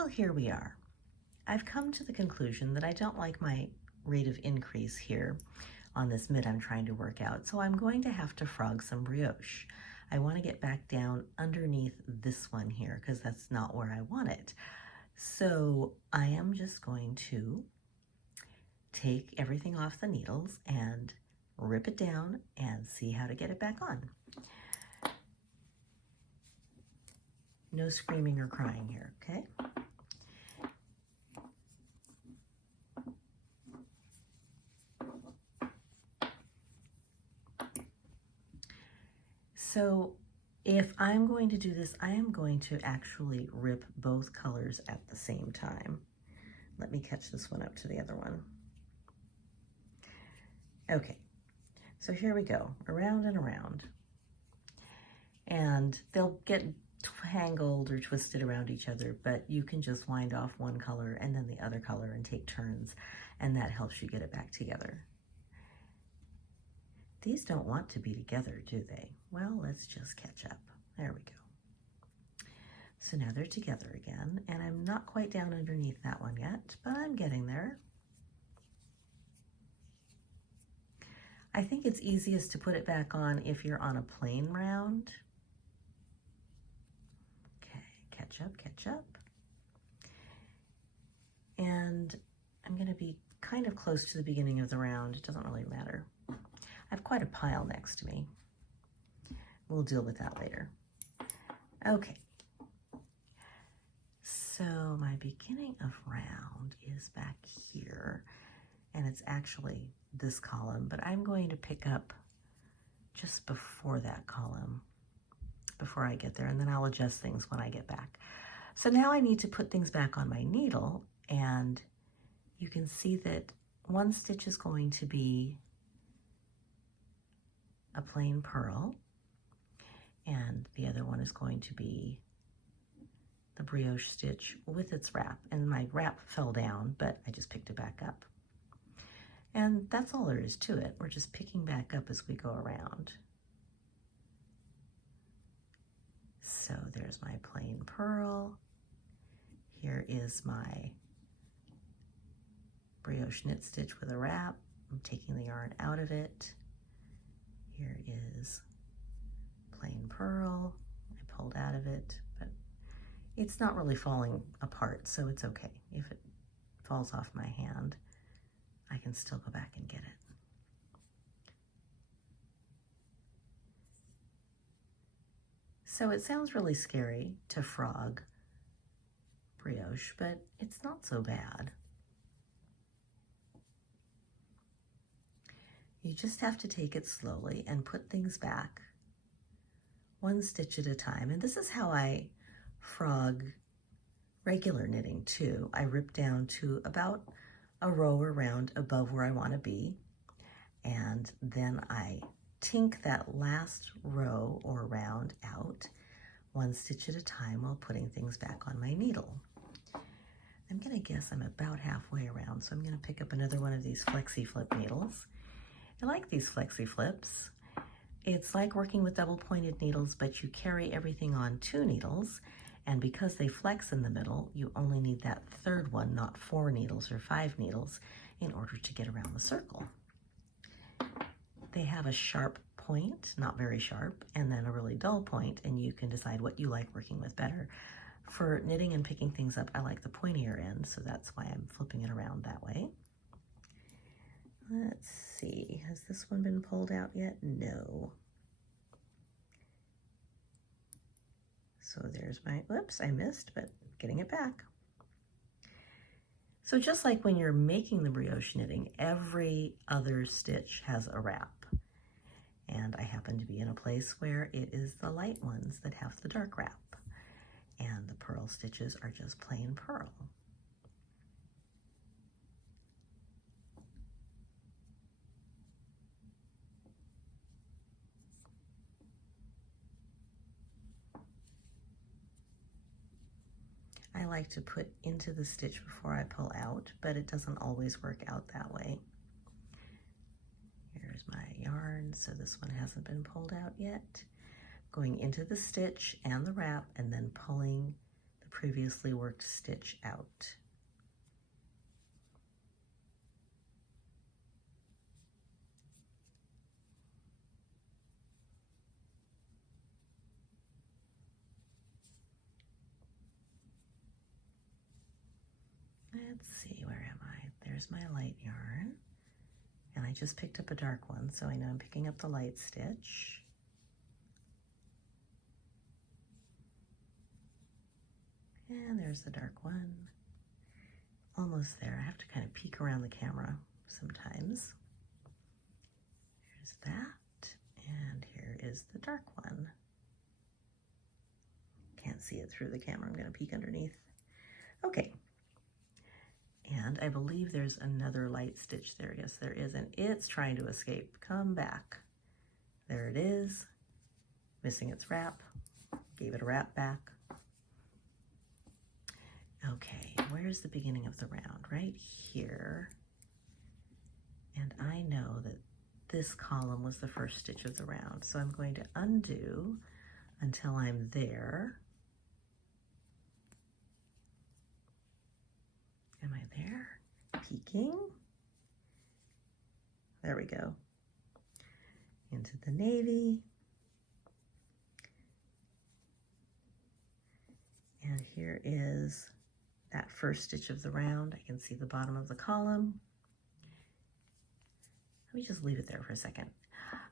Well, here we are. I've come to the conclusion that I don't like my rate of increase here on this mid I'm trying to work out, so I'm going to have to frog some brioche. I want to get back down underneath this one here because that's not where I want it. So I am just going to take everything off the needles and rip it down and see how to get it back on. No screaming or crying here, okay? So if I'm going to do this, I am going to actually rip both colors at the same time. Let me catch this one up to the other one. Okay, so here we go, around and around. And they'll get tangled or twisted around each other, but you can just wind off one color and then the other color and take turns, and that helps you get it back together. These don't want to be together, do they? Well, let's just catch up. There we go. So now they're together again, and I'm not quite down underneath that one yet, but I'm getting there. I think it's easiest to put it back on if you're on a plain round. Okay, catch up, catch up. And I'm gonna be kind of close to the beginning of the round. It doesn't really matter. I have quite a pile next to me. We'll deal with that later. Okay. So my beginning of round is back here, and it's actually this column, but I'm going to pick up just before that column, before I get there, and then I'll adjust things when I get back. So now I need to put things back on my needle, and you can see that one stitch is going to be a plain pearl, and the other one is going to be the brioche stitch with its wrap. And my wrap fell down, but I just picked it back up. And that's all there is to it. We're just picking back up as we go around. So there's my plain pearl. Here is my brioche knit stitch with a wrap. I'm taking the yarn out of it. Here is plain pearl. I pulled out of it, but it's not really falling apart, so it's okay. If it falls off my hand, I can still go back and get it. So it sounds really scary to frog brioche, but it's not so bad. You just have to take it slowly and put things back one stitch at a time. And this is how I frog regular knitting too. I rip down to about a row or round above where I want to be, and then I tink that last row or round out one stitch at a time while putting things back on my needle. I'm going to guess I'm about halfway around, so I'm going to pick up another one of these flexi flip needles. I like these flexi flips. It's like working with double pointed needles, but you carry everything on 2 needles, and because they flex in the middle, you only need that third one, not 4 needles or 5 needles, in order to get around the circle. They have a sharp point, not very sharp, and then a really dull point, and you can decide what you like working with better. For knitting and picking things up, I like the pointier end, so that's why I'm flipping it around that way. Let's see, has this one been pulled out yet? No. So there's my, whoops, I missed, but getting it back. So just like when you're making the brioche knitting, every other stitch has a wrap. And I happen to be in a place where it is the light ones that have the dark wrap. And the pearl stitches are just plain pearl. I like to put into the stitch before I pull out, but it doesn't always work out that way. Here's my yarn, so this one hasn't been pulled out yet. Going into the stitch and the wrap, and then pulling the previously worked stitch out. Let's see, where am I? There's my light yarn. And I just picked up a dark one, so I know I'm picking up the light stitch. And there's the dark one. Almost there. I have to kind of peek around the camera sometimes. Here's that. And here is the dark one. Can't see it through the camera. I'm going to peek underneath. Okay. And I believe there's another light stitch there. Yes, there is. And it's trying to escape. Come back. There it is. Missing its wrap. Gave it a wrap back. Okay, where's the beginning of the round? Right here. And I know that this column was the first stitch of the round. So I'm going to undo until I'm there. Am I there? Peeking. There we go. Into the navy. And here is that first stitch of the round. I can see the bottom of the column. Let me just leave it there for a second.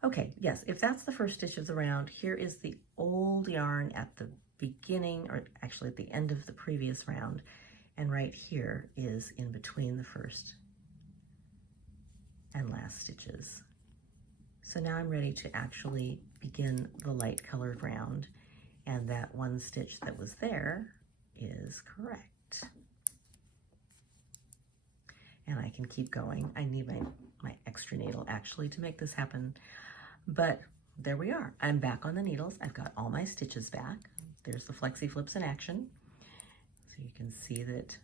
Okay, yes, if that's the first stitch of the round, here is the old yarn at the beginning, or actually at the end of the previous round. And right here is in between the first and last stitches. So now I'm ready to actually begin the light colored round, and that one stitch that was there is correct. And I can keep going. I need my extra needle actually to make this happen, but there we are. I'm back on the needles. I've got all my stitches back. There's the flexi flips in action. So you can see that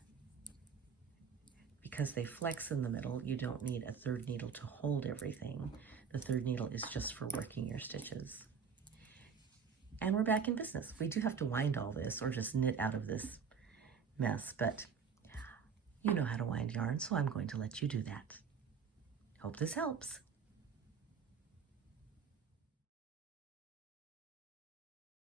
because they flex in the middle, you don't need a third needle to hold everything. The third needle is just for working your stitches. And we're back in business. We do have to wind all this or just knit out of this mess, but you know how to wind yarn, so I'm going to let you do that. Hope this helps.